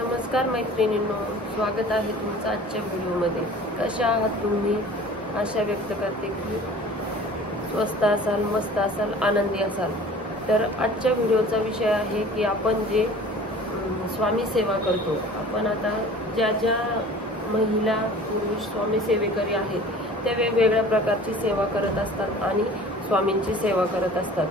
नमस्कार मैत्रिणींनो, स्वागत आहे तुमचं आजच्या व्हिडिओमध्ये। कशा आहात तुम्ही? आशा व्यक्त करते की स्वस्त असाल, मस्त असाल, आनंदी असाल। तर आजच्या व्हिडिओचा विषय आहे की आपण जे स्वामी सेवा करतो, आपण आता ज्या ज्या महिला पुरुष स्वामी सेवेकरी आहेत त्या वेगवेगळ्या प्रकारची सेवा करत असतात आणि स्वामींची सेवा करत असतात।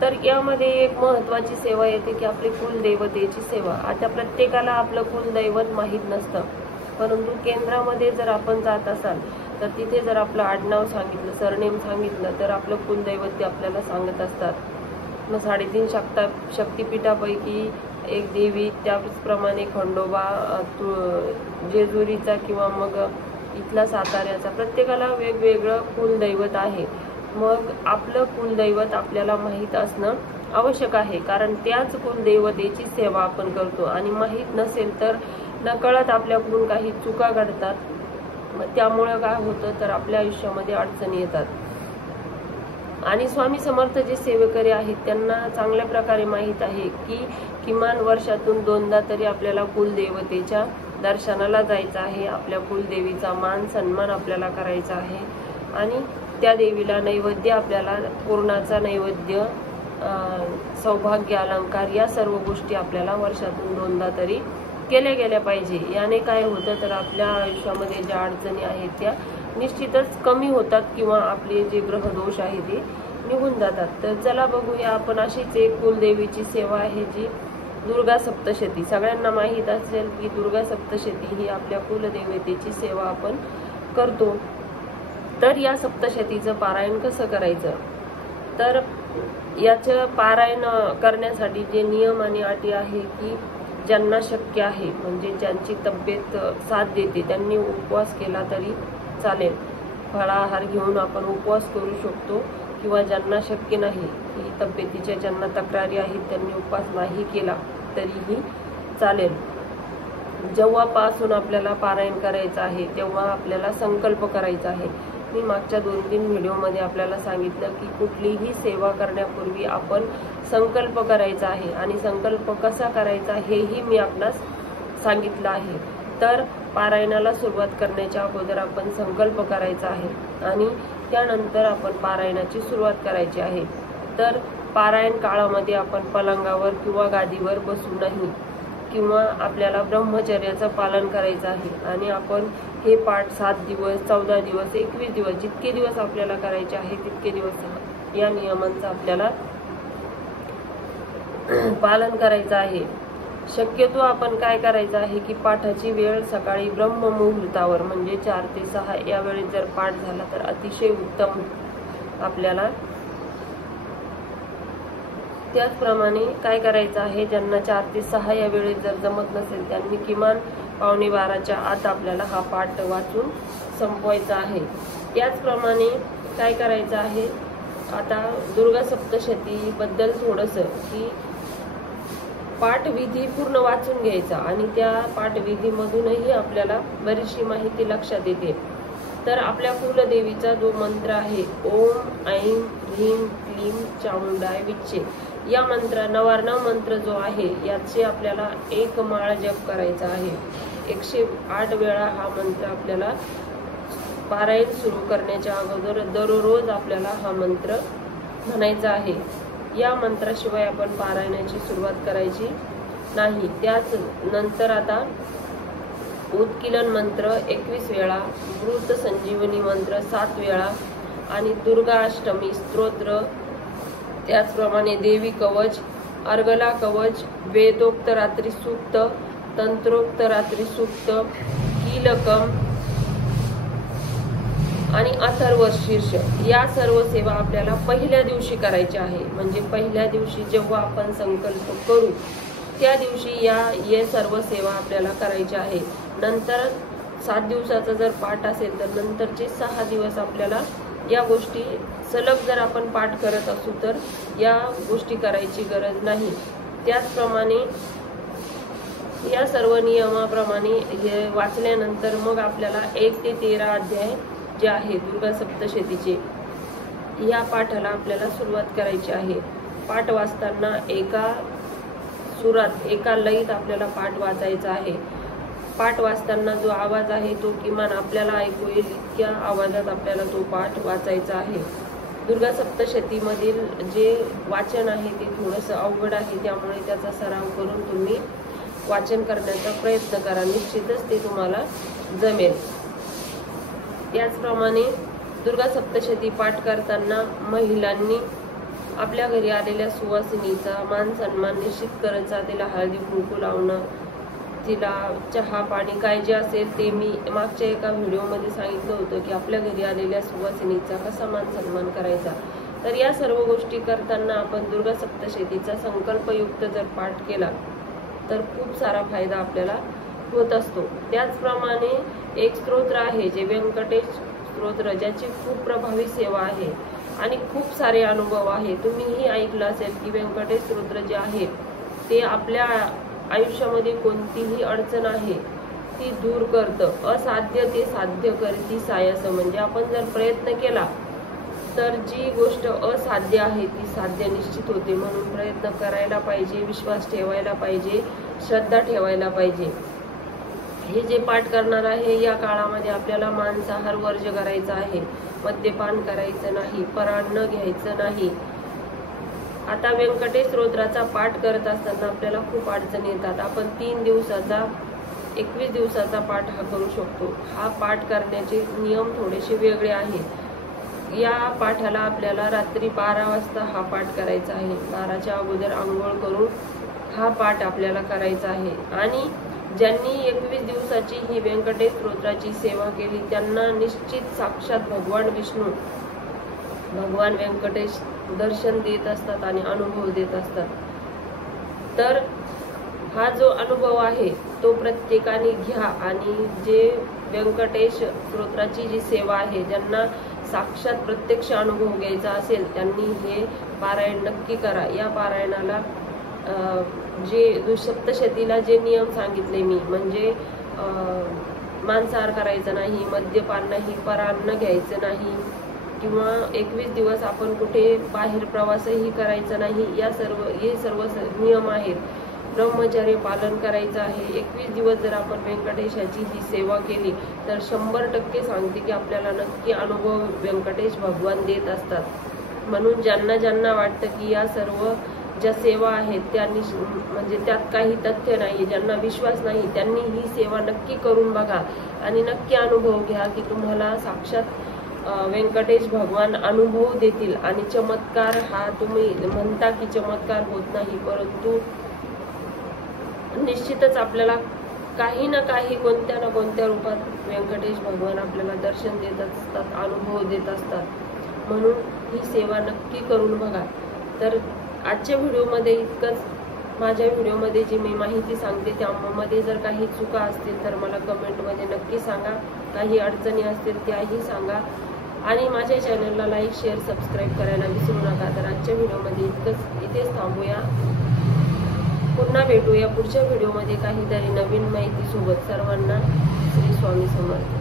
तर यामध्ये एक महत्त्वाची सेवा येते की आपली कुलदेवतेची सेवा। आता प्रत्येकाला आपलं कुलदैवत माहीत नसतं, परंतु केंद्रामध्ये जर आपण जात असाल तर तिथे जर आपलं आडनाव सांगितलं, सरनेम सांगितलं तर आपलं कुलदैवत ते आपल्याला सांगत असतात। मग 3.5 शक्तिपीठापैकी एक देवी, त्याचप्रमाणे खंडोबा, जेजुरीचा किंवा मग इथला साताऱ्याचा, प्रत्येकाला वेगवेगळं कुलदैवत आहे। मग आपलं कुलदैवत आपल्याला माहीत असणं आवश्यक आहे, कारण त्याच कुलदेवतेची सेवा आपण करतो। आणि माहीत नसेल तर नकळत आपल्याकडून काही चुका घडतात, त्यामुळे काय होतं तर आपल्या आयुष्यामध्ये अडचणी येतात। आणि स्वामी समर्थ जे सेवेकरी आहेत त्यांना चांगल्या प्रकारे माहीत आहे की किमान वर्षातून 2दा तरी आपल्याला कुलदेवतेच्या दर्शनाला जायचं आहे, आपल्या कुलदेवीचा मान सन्मान आपल्याला करायचा आहे। आणि त्या देवीला नैवेद्य, आपल्याला पूर्णाचा नैवेद्य, सौभाग्य अलंकार, या सर्व गोष्टी आपल्याला वर्षातून 2दा तरी केल्या गेल्या पाहिजे। याने काय होतं तर आपल्या आयुष्यामध्ये ज्या अडचणी आहेत त्या निश्चितच कमी होतात किंवा आपले जे ग्रहदोष आहे ते निघून जातात। तर चला बघूया आपण अशीच एक कुलदेवीची सेवा आहे जी दुर्गा सप्तशती। सगळ्यांना माहीत असेल की दुर्गा सप्तशती ही आपल्या कुलदेवतेची सेवा आपण करतो। तर या सप्तशतीचं पारायण कसं करायचं, तर याचं पारायण करण्यासाठी जे नियम आणि अटी आहे की ज्यांना शक्य आहे, म्हणजे ज्यांची तब्येत साथ देते त्यांनी उपवास केला तरी चालेल, फळाहार घेऊन आपण उपवास करू शकतो। किंवा ज्यांना शक्य नाही, की तब्येतीच्या ज्यांना तक्रारी आहेत त्यांनी उपवास नाही केला तरीही चालेल। जेव्हापासून आपल्याला पारायण करायचं आहे तेव्हा आपल्याला संकल्प करायचा आहे। मी मागच्या 2-3 व्हिडिओमध्ये आपल्याला सांगितलं की कुठलीही सेवा करण्यापूर्वी आपण संकल्प करायचा आहे, आणि संकल्प कसा करायचा हेही मी आपणास सांगितलं आहे। तर पारायणाला सुरुवात करण्याच्या अगोदर आपण संकल्प करायचा आहे आणि त्यानंतर आपण पारायणाची सुरुवात करायची आहे। तर पारायण काळामध्ये आपण पलंगावर किंवा गादीवर बसू नाही, किंवा आपल्याला ब्रह्मचर्याचं पालन करायचं आहे। आणि आपण हे पाठ 7 दिवस, 14 दिवस, 21 दिवस, जितके दिवस आपल्याला करायचे आहे तितके दिवस या नियमांचं आपल्याला पालन करायचं आहे। शक्यतो आपण काय करायचं आहे की पाठाची वेळ सकाळी ब्रह्ममुहूर्तावर, म्हणजे 4 ते 6 या वेळेत जर पाठ झाला तर अतिशय उत्तम आपल्याला। त्याचप्रमाणे काय करायचं आहे, ज्यांना 4 ते 6 या वेळेत जर जमत नसेल त्यांनी किमान 11:15च्या आत आपल्याला हा पाठ वाचून संपवायचा आहे। त्याचप्रमाणे काय करायचं आहे, आता दुर्गा सप्तशती बद्दल थोडंसं की पाठविधी पूर्ण वाचून घ्यायचा, आणि त्या पाठविधीमधूनही आपल्याला बरीचशी माहिती लक्षात येते। तर आपल्या कुलदेवीचा जो मंत्र आहे, ओम ऐं ह्रीं क्लीं चामुंडाय विच्चे, या मंत्र नवार्णव मंत्र जो आहे याचे आपल्याला 1 माळ जप करायचा आहे। 108 वेळा हा मंत्र आपल्याला पारायण सुरू करण्याच्या अगोदर दररोज आपल्याला हा मंत्र म्हणायचा आहे। या मंत्राशिवाय आपण पारायणाची सुरुवात करायची नाही। त्याच नंतर आता उत्कीलन मंत्र 21 वेळा, मृत संजीवनी मंत्र 7 वेळा, आणि दुर्गा अष्टमी स्तोत्र, त्याचप्रमाणे देवी कवच, अर्गला कवच, वेदोक्त रात्री सूक्त, तंत्रोक्त रात्री सूक्त, कीलकम आणि अथर्व शीर्ष, या सर्व सेवा आपल्याला पहिल्या दिवशी करायच्या आहे। म्हणजे पहिल्या दिवशी जेव्हा आपण संकल्प करू त्या दिवशी या सर्व सेवा आपल्याला करायच्या आहे। नंतर 7 दिवसाचा जर पाठ असेल तर नंतरचे 6 दिवस आपल्याला या गोष्टी सलग जर आपण पाठ करत असू तर या गोष्टी करायची गरज नाही। त्याचप्रमाणे या सर्व नियमाप्रमाणे हे वाचल्यानंतर मग आपल्याला 1 ते 13 अध्याय जे आहे दुर्गा सप्तशतीचे, या पाठाला आपल्याला सुरुवात करायची आहे। पाठ वाचताना एका सुरात एका लयीत आपल्याला पाठ वाचायचा आहे। पाठ वाचताना जो आवाज आहे तो किमान आपल्याला ऐकू येईल इतक्या आवाजात आपल्याला तो पाठ वाचायचा आहे। दुर्गा सप्तशतीमधील जे वाचन आहे ते थोडंसं अवघड आहे, त्यामुळे त्याचा सराव करून तुम्ही वाचन करण्याचा प्रयत्न करा, निश्चितच ते तुम्हाला जमेल। त्याचप्रमाणे दुर्गा सप्तशती पाठ करताना महिलांनी आपल्या घरी आलेल्या सुवासिनीचा मान सन्मान निश्चित करायचा। तिला हळदी कुंकू लावणं, तिला चहा पाणी काय जे असेल ते मी मागच्या एका व्हिडिओमध्ये सांगितलं होतं की आपल्या घरी आलेल्या सुवासिनीचा कसा मान सन्मान करायचा। तर या सर्व गोष्टी करताना आपण दुर्गा सप्तशतीचा संकल्पयुक्त जर पाठ केला तर खूप सारा फायदा आपल्याला होत असतो। त्याचप्रमाणे एक स्तोत्र आहे जे व्यंकटेश स्तोत्र, ज्याची खूप प्रभावी सेवा आहे आणि खूप सारे अनुभव आहे। तुम्हीही ऐकलं असेल की व्यंकटेश स्तोत्र जे आहे ते आपल्या आयुष्यामध्ये कोणतीही अडचण आहे ती दूर करतं। असाध्य ते साध्य करती सायस, म्हणजे आपण जर प्रयत्न केला तर जी गोष्ट असाध्य आहे ती साध्य निश्चित होते। म्हणून प्रयत्न करायला पाहिजे, विश्वास ठेवायला पाहिजे, श्रद्धा ठेवायला पाहिजे। हे जे पाठ करणार आहे या काळामध्ये आपल्याला मांसाहार वर्ज्य करायचा आहे, मद्यपान करायचं नाही, फराळ न घ्यायचं नाही। आता व्यंकटेश स्तोत्राचा पाठ करत असताना आपल्याला खूप अडचणी येतात। आपण 3 दिवसाचा 21 दिवसाचा पाठ हा करू शकतो। हा पाठ करण्याचे नियम थोडेसे वेगळे आहेत। या पाठाला आपल्याला रात्री 12 वाजता हा पाठ करायचा आहे। 12च्या अगोदर आंघोळ करून हा पाठ आपल्याला करायचा आहे। आणि ज्यांनी 21 दिवसाची ही व्यंकटेश स्तोत्राची सेवा केली त्यांना निश्चित साक्षात भगवान विष्णू, भगवान व्यंकटेश दर्शन देत असतात आणि अनुभव देत असतात। तर हा जो अनुभव आहे तो प्रत्येकाने घ्या आणि जे व्यंकटेश स्तोत्राची जी सेवा आहे, ज्यांना साक्षात प्रत्यक्ष अनुभव घ्यायचा असेल त्यांनी हे पारायण नक्की करा। या पारायणाला जे सप्तशतीला जे नियम सांगितले मी, म्हणजे मांसाहार करायचं नाही, मद्यपान नाही, फराळ न घ्यायचं नाही किंवा 21 दिवस आपण कुठे बाहेर प्रवासही करायचा नाही, हे सर्व नियम आहेत। ब्रह्मचर्य पालन करायचं आहे। 21 दिवस जर आपण व्यंकटेशाची ही सेवा केली तर 100% सांगते की आपल्याला नक्की अनुभव व्यंकटेश भगवान देत असतात। म्हणून ज्यांना ज्यांना वाटतं की या सर्व ज्या सेवा आहेत त्यांनी म्हणजे त्यात काही तथ्य नाही, ज्यांना विश्वास नाही, त्यांनी ही सेवा नक्की करून बघा आणि नक्की अनुभव घ्या की तुम्हाला साक्षात व्यंकटेश भगवान अनुभव देतील। आणि चमत्कार हा तुम्ही म्हणता की चमत्कार होत नाही, परंतु निश्चितच आपल्याला काही ना काही कोणत्या ना कोणत्या रूपात व्यंकटेश भगवान आपल्याला दर्शन देत असतात, अनुभव देत असतात। म्हणून ही सेवा नक्की करून बघा। तर आजच्या व्हिडिओमध्ये इतकंच। माझ्या व्हिडिओमध्ये जी मी माहिती सांगते त्यामध्ये जर काही चुका असतील तर मला कमेंटमध्ये नक्की सांगा, काही अडचणी असतील त्याही सांगा आणि माझ्या चॅनलला लाईक, शेअर, सबस्क्राईब करायला विसरू नका। तर आजच्या व्हिडिओमध्ये इथेच थांबूया, पुन्हा भेटूया पुढच्या व्हिडिओमध्ये काहीतरी नवीन माहिती सोबत। सर्वांना श्री स्वामी समर्थ।